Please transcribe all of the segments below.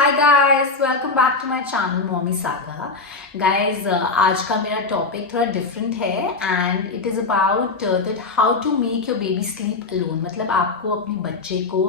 Hi guys, welcome back to my channel Mommy Saga. Guys, आज का मेरा topic थोड़ा डिफरेंट है and it is about that how to make your baby sleep alone. मतलब आपको अपने बच्चे को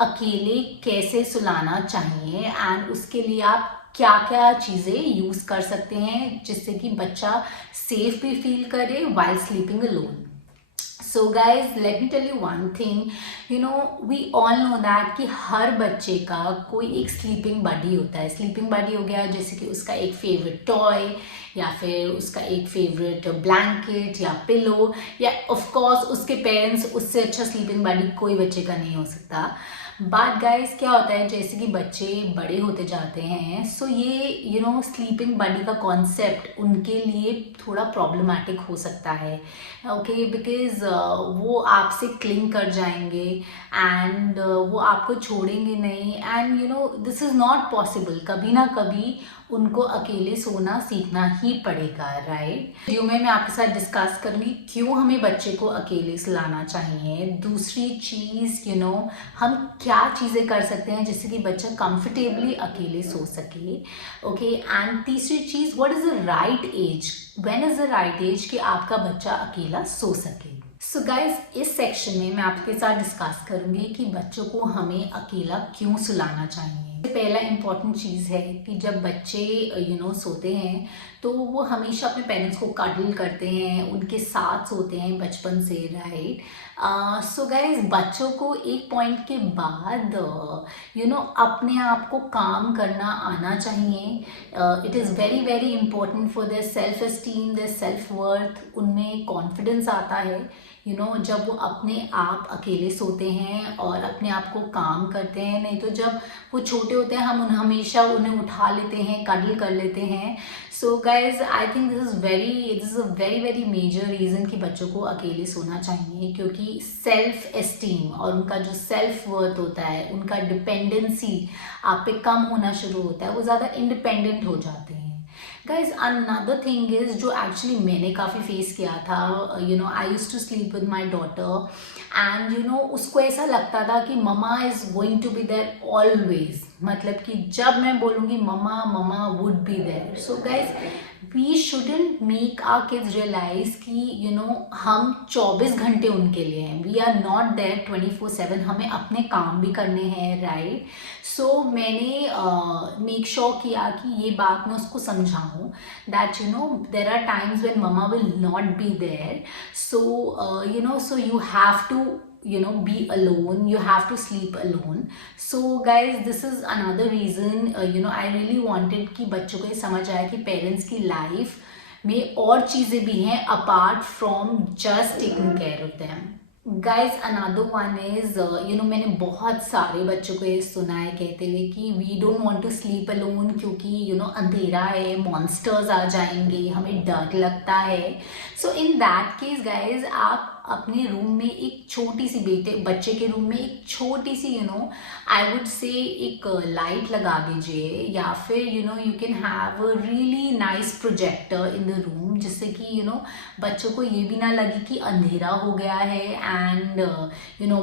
अकेले कैसे सुलाना चाहिए एंड उसके लिए आप क्या क्या चीज़ें यूज़ कर सकते हैं जिससे कि बच्चा सेफ भी फील करे while sleeping alone. So guys, let me tell you one thing. We all know that कि हर बच्चे का कोई एक स्लीपिंग बडी होता है। स्लीपिंग बडी हो गया जैसे कि उसका एक फेवरेट टॉय या फिर उसका एक फेवरेट ब्लैंकेट या पिलो, या ऑफ कोर्स उसके पेरेंट्स। उससे अच्छा स्लीपिंग बडी कोई बच्चे का नहीं हो सकता। बट गाइस, क्या होता है जैसे कि बच्चे बड़े होते जाते हैं, सो ये स्लीपिंग बडी का कॉन्सेप्ट उनके लिए थोड़ा प्रॉब्लमैटिक हो सकता है। ओके, बिकॉज वो आपसे क्लिंग कर जाएंगे एंड वो आपको छोड़ेंगे नहीं and this is not possible. कभी ना कभी उनको अकेले सोना सीखना ही पड़ेगा, राइट। वीडियो में मैं आपके साथ डिस्कस करूंगी क्यों हमें बच्चे को अकेले सुलाना चाहिए। दूसरी चीज़ हम क्या चीज़ें कर सकते हैं जिससे कि बच्चा कंफर्टेबली अकेले सो सके। ओके, एंड तीसरी चीज़, what is the right age, when is the right age कि आपका बच्चा अकेला सो सके। सो गाइज, इस सेक्शन में मैं आपके साथ डिस्कस करूंगी कि बच्चों को हमें अकेला क्यों सुलाना चाहिए। पहला इम्पॉर्टेंट चीज़ है कि जब बच्चे सोते हैं तो वो हमेशा अपने पेरेंट्स को कडल करते हैं, उनके साथ सोते हैं बचपन से, राइट। सो गाइज, बच्चों को एक पॉइंट के बाद अपने आप को काम करना आना चाहिए। It is very very important for their self esteem, their self worth. उनमें कॉन्फिडेंस आता है जब वो अपने आप अकेले सोते हैं और अपने आप को काम करते हैं। नहीं तो जब वो छोटे होते हैं हम हमेशा उन्हें उठा लेते हैं, कडल कर लेते हैं। So guys, I think this is a very very major reason कि बच्चों को अकेले सोना चाहिए, क्योंकि सेल्फ एस्टीम और उनका जो सेल्फ वर्थ होता है, उनका डिपेंडेंसी आप पे कम होना शुरू होता है, वो ज़्यादा इंडिपेंडेंट हो जाते हैं। गाइज, अनदर थिंग इज जो एक्चुअली मैंने काफ़ी फेस किया था। I use to sleep with my daughter and उसको ऐसा लगता था कि mama is going to be there always. मतलब कि जब मैं बोलूँगी mama, mama would be there. So guys, we shouldn't make our kids realise कि हम 24 घंटे उनके लिए हैं। We are not there 24/7। हमें अपने काम भी करने हैं, राइट। सो मैंने मेक श्योर किया कि ये बात मैं उसको समझाऊँ that there are times when mama will not be there. So you have to be alone, you have to sleep alone. So guys, this is another reason I really wanted कि बच्चों को ये समझ आया कि पेरेंट्स की life में और चीज़ें भी हैं apart from just taking care of them. Guys, another one is मैंने बहुत सारे बच्चों को ये सुना है कहते हुए कि we don't want to sleep alone क्योंकि अंधेरा है, मॉन्स्टर्स आ जाएंगे, हमें डर लगता है। सो इन दैट केस गाइज, आप अपने रूम में एक छोटी सी बच्चे के रूम में एक छोटी सी आई वुड से एक लाइट लगा दीजिए, या फिर you can have a really nice projector in the room, जिससे कि बच्चों को ये भी ना लगे कि अंधेरा हो गया है एंड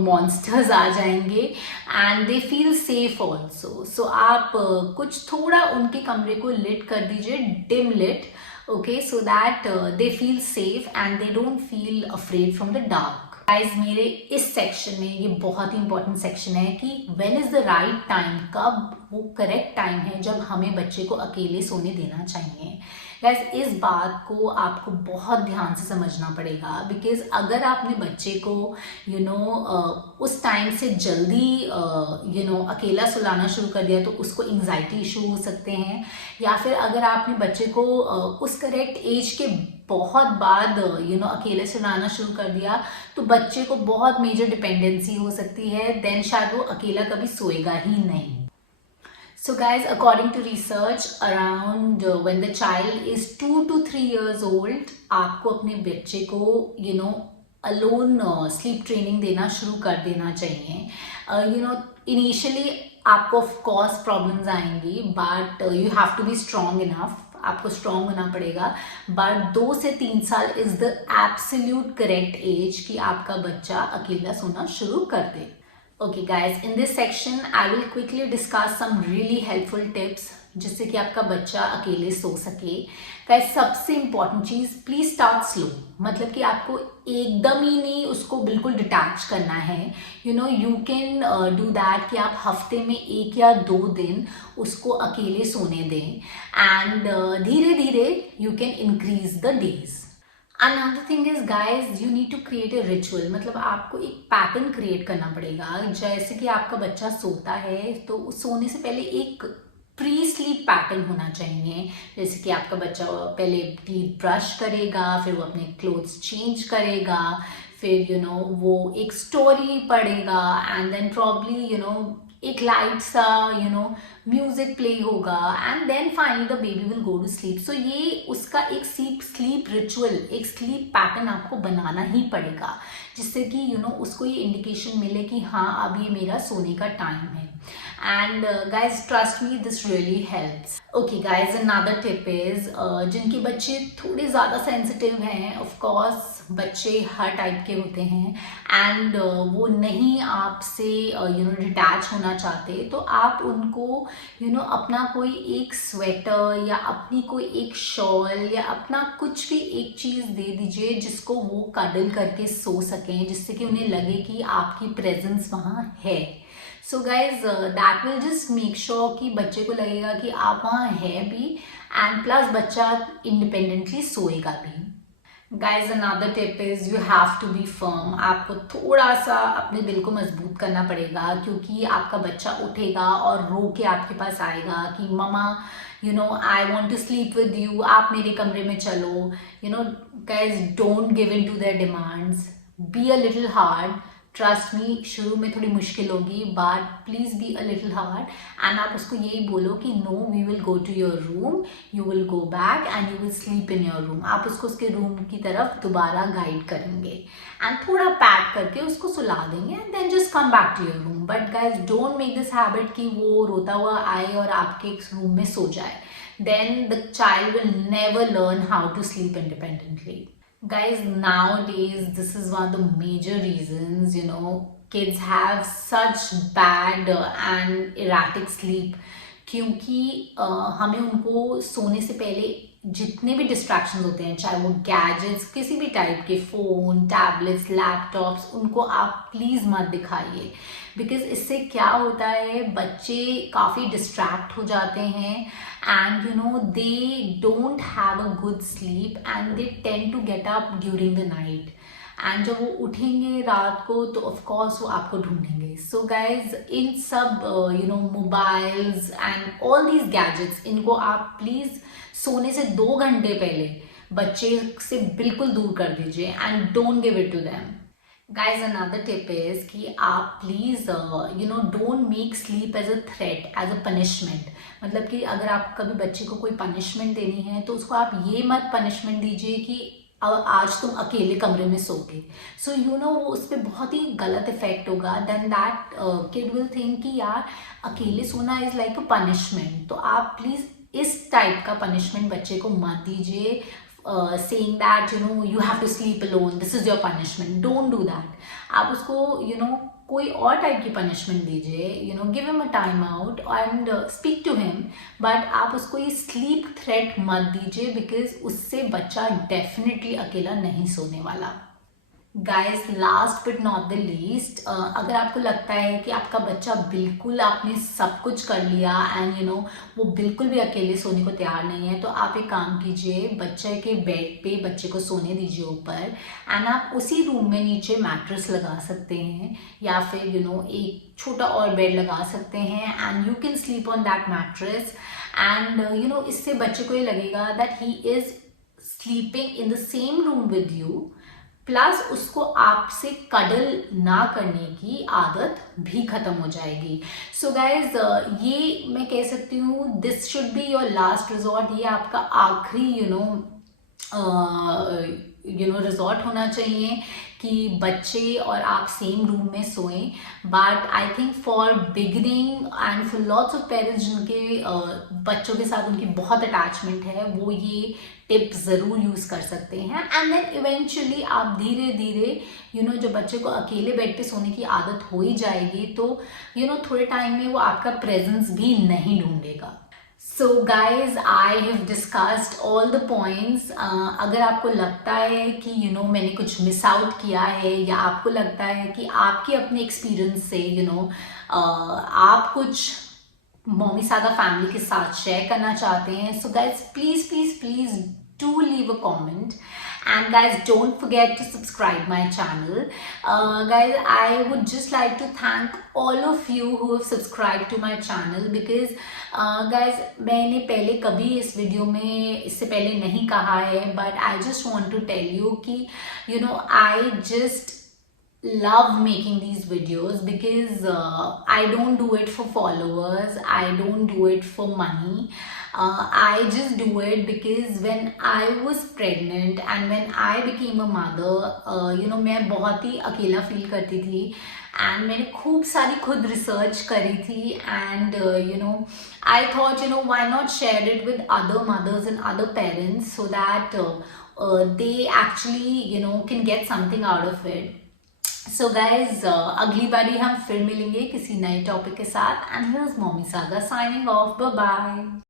मॉन्स्टर्स आ जाएंगे and they feel safe also. So आप कुछ थोड़ा उनके कमरे को लिट कर दीजिए, dim lit, okay, so that they feel safe and they don't feel afraid from the dark. Guys, मेरे इस सेक्शन में ये बहुत ही इंपॉर्टेंट सेक्शन है कि when is the right time, कब वो करेक्ट टाइम है जब हमें बच्चे को अकेले सोने देना चाहिए। गाइस, इस बात को आपको बहुत ध्यान से समझना पड़ेगा, बिकॉज अगर आपने बच्चे को उस टाइम से जल्दी अकेला सुलाना शुरू कर दिया तो उसको एंजाइटी इशू हो सकते हैं, या फिर अगर आपने बच्चे को उस करेक्ट एज के बहुत बाद अकेले सुलाना शुरू कर दिया तो बच्चे को बहुत मेजर डिपेंडेंसी हो सकती है, देन शायद वो अकेला कभी सोएगा ही नहीं। So guys, according to research, around when the child is 2 to 3 years old, आपको अपने बच्चे को alone sleep training देना शुरू कर देना चाहिए। Initially आपको of course problems आएंगी, but you have to be strong enough. आपको स्ट्रॉन्ग होना पड़ेगा। बट 2 से 3 साल is the absolute correct age कि आपका बच्चा अकेला सोना शुरू कर दे। Okay guys, in this section I will quickly discuss some really helpful tips जिससे कि आपका बच्चा अकेले सो सके। गाइस, सबसे important cheese, please start slow. मतलब कि आपको एकदम ही नहीं उसको बिल्कुल डिटैच करना है। यू कैन डू दैट कि आप हफ्ते में 1 या 2 दिन उसको अकेले सोने दें, एंड धीरे धीरे you can increase the days. Another thing is guys, you need to create a ritual. मतलब आपको एक पैटर्न क्रिएट करना पड़ेगा। जैसे कि आपका बच्चा सोता है तो सोने से पहले एक प्री स्लीप पैटर्न होना चाहिए। जैसे कि आपका बच्चा पहले टीथ ब्रश करेगा, फिर वो अपने क्लोथ्स चेंज करेगा, फिर वो एक स्टोरी पढ़ेगा, एंड देन प्रॉब्ली एक लाइट सा म्यूजिक प्ले होगा, and then finally the baby will go to sleep. So ये उसका एक स्लीप रिचुअल, एक स्लीप पैटर्न आपको बनाना ही पड़ेगा, जिससे कि उसको ये इंडिकेशन मिले कि हाँ अब ये मेरा सोने का टाइम है। And guys, trust me, this really helps. Okay guys, another tip is, जिनके बच्चे थोड़े ज़्यादा सेंसिटिव हैं, ऑफ कोर्स बच्चे हर टाइप के होते हैं, एंड वो नहीं आपसे डिटैच होना चाहते, तो आप उनको अपना कोई एक स्वेटर या अपनी कोई एक शॉल या अपना कुछ भी एक चीज़ दे दीजिए जिसको वो कडल करके सो सकें, जिससे कि उन्हें लगे कि आपकी प्रेजेंस वहाँ है। So guys, that will just make sure कि बच्चे को लगेगा कि आप वहाँ है भी, एंड प्लस बच्चा इंडिपेंडेंटली सोएगा भी। Guys, another tip is, you have to be firm. आपको थोड़ा सा अपने दिल को मजबूत करना पड़ेगा, क्योंकि आपका बच्चा उठेगा और रो के आपके पास आएगा कि mama I want to sleep with you, आप मेरे कमरे में चलो। Guys, don't give in to their demands, be a little hard. Trust me, शुरू में थोड़ी मुश्किल होगी, but please be a little hard, and आप उसको यही बोलो कि no, we will go to your room, you will go back and you will sleep in your room. आप उसको उसके रूम की तरफ दोबारा गाइड करेंगे एंड थोड़ा पैक करके उसको सुला देंगे, and then just come back to your room. But guys, don't make this habit कि वो रोता हुआ आए और आपके रूम में सो जाए। Then the child will never learn how to sleep independently. Guys, nowadays this is one of the major reasons kids have such bad and erratic sleep, क्योंकि हमें उनको सोने से पहले जितने भी डिस्ट्रैक्शंस होते हैं, चाहे वो गैजेट्स किसी भी टाइप के, फ़ोन, टैबलेट्स, लैपटॉप्स, उनको आप प्लीज़ मत दिखाइए। बिकॉज इससे क्या होता है, बच्चे काफ़ी डिस्ट्रैक्ट हो जाते हैं, and they don't have a good sleep, and they tend to get up during the night, and जब वो उठेंगे रात को तो ऑफ कोर्स वो आपको ढूंढेंगे। सो गाइज, इन सब mobiles and all these gadgets, इनको आप प्लीज़ सोने से 2 घंटे पहले बच्चे से बिल्कुल दूर कर दीजिए, and don't give it to them. Guys, another tip is कि आप please don't make sleep as a threat, as a punishment. मतलब कि अगर आप कभी बच्चे को कोई पनिशमेंट देनी है तो उसको आप ये मत पनिशमेंट दीजिए कि आज तुम अकेले कमरे में सोगे। सो वो उस पर बहुत ही गलत इफेक्ट होगा। Then that kid will think कि यार अकेले सोना इज लाइक अ पनिशमेंट। तो आप प्लीज इस टाइप का पनिशमेंट बच्चे को मत दीजिए, saying that you have to sleep alone, this is your punishment. Don't do that. आप उसको कोई और टाइप की पनिशमेंट दीजिए, give him a time out and speak to him, but आप उसको ये स्लीप थ्रेट मत दीजिए, बिकॉज उससे बच्चा डेफिनेटली अकेला नहीं सोने वाला। Guys, last but not the least, अगर आपको लगता है कि आपका बच्चा बिल्कुल आपने सब कुछ कर लिया एंड वो बिल्कुल भी अकेले सोने को तैयार नहीं है, तो आप एक काम कीजिए, बच्चे के बेड पे बच्चे को सोने दीजिए ऊपर, एंड आप उसी रूम में नीचे मैट्रेस लगा सकते हैं, या फिर एक छोटा और बेड लगा सकते हैं, and you can sleep on that mattress, and इससे बच्चे को ये लगेगा that he is sleeping in the same room with you, plus उसको आपसे कडल ना करने की आदत भी खत्म हो जाएगी। सो गाइज, ये मैं कह सकती हूँ this should be your last resort. ये आपका आखिरी रिजॉर्ट होना चाहिए कि बच्चे और आप सेम रूम में सोएं. But I think for beginning and for lots of parents जिनके बच्चों के साथ उनकी बहुत अटैचमेंट है, वो ये टिप ज़रूर यूज़ कर सकते हैं. एंड देन इवेंचुअली आप धीरे धीरे जब बच्चे को अकेले बेड पे सोने की आदत हो ही जाएगी तो थोड़े टाइम में वो आपका प्रेजेंस भी नहीं ढूंढेगा. So guys I have discussed all the points. अगर आपको लगता है कि मैंने कुछ मिस आउट किया है, या आपको लगता है कि आपके अपने एक्सपीरियंस से आप कुछ मॉमी सागा फैमिली के साथ शेयर करना चाहते हैं, so guys please please please do leave a comment, and guys don't forget to subscribe my channel. Guys, I would just like to thank all of you who have subscribed to my channel because guys मैंने पहले कभी इस video में इससे पहले नहीं कहा है, but I just want to tell you कि I just love making these videos because I don't do it for followers, I don't do it for money. I just do it because when I was pregnant and when I became a mother, मैं बहुत ही अकेला feel करती थी and मैंने खूब सारी खुद research करी थी and I thought why not share it with other mothers and other parents so that they actually can get something out of it. So guys अगली बारी हम फिर मिलेंगे किसी नए टॉपिक के साथ. And here is Mommy Saga signing off. Bye bye.